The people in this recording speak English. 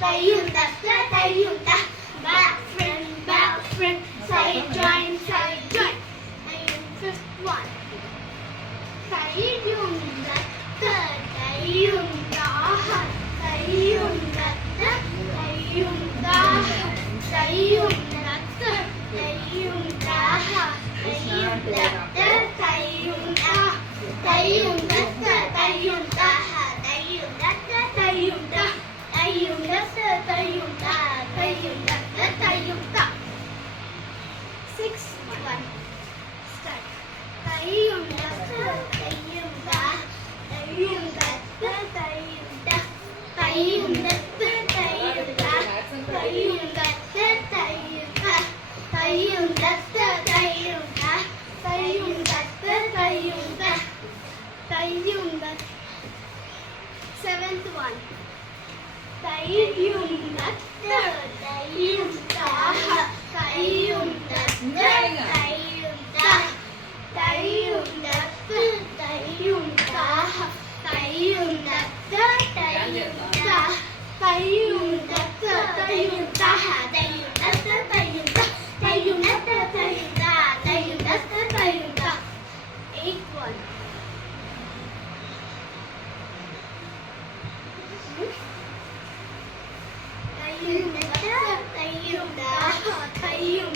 Tayyum da, tayyum da. Bad friend, say join. Tayyum, fifth one. Tayyum da, tayyum da, tayyum da, tayyum da, tayyum da, tayyum da, tayyum da, tayyum da, tayyum da, tayyum da, tayyum da, tayyum da. Tayyum da, tayyum da, tayyum da, tayyum da. Sixth one. Start. Tayyum da, tayyum da, tayyum da, tayyum da, tayyum da, tayyum da, tayyum da, tayyum da, tayyum da, tayyum da, tayyum da, tayyum da. Seventh one. Tayyum da, tayyum da, tayyum da, tayyum da, tayyum da, tayyum da, tayyum da, tayyum da, tayyum da, tayyum da, tayyum da, tayyum da, tayyum da, tayyum da, tayyum da, tayyum da. Eighth one. Tayyum da, tayyum da, tayyum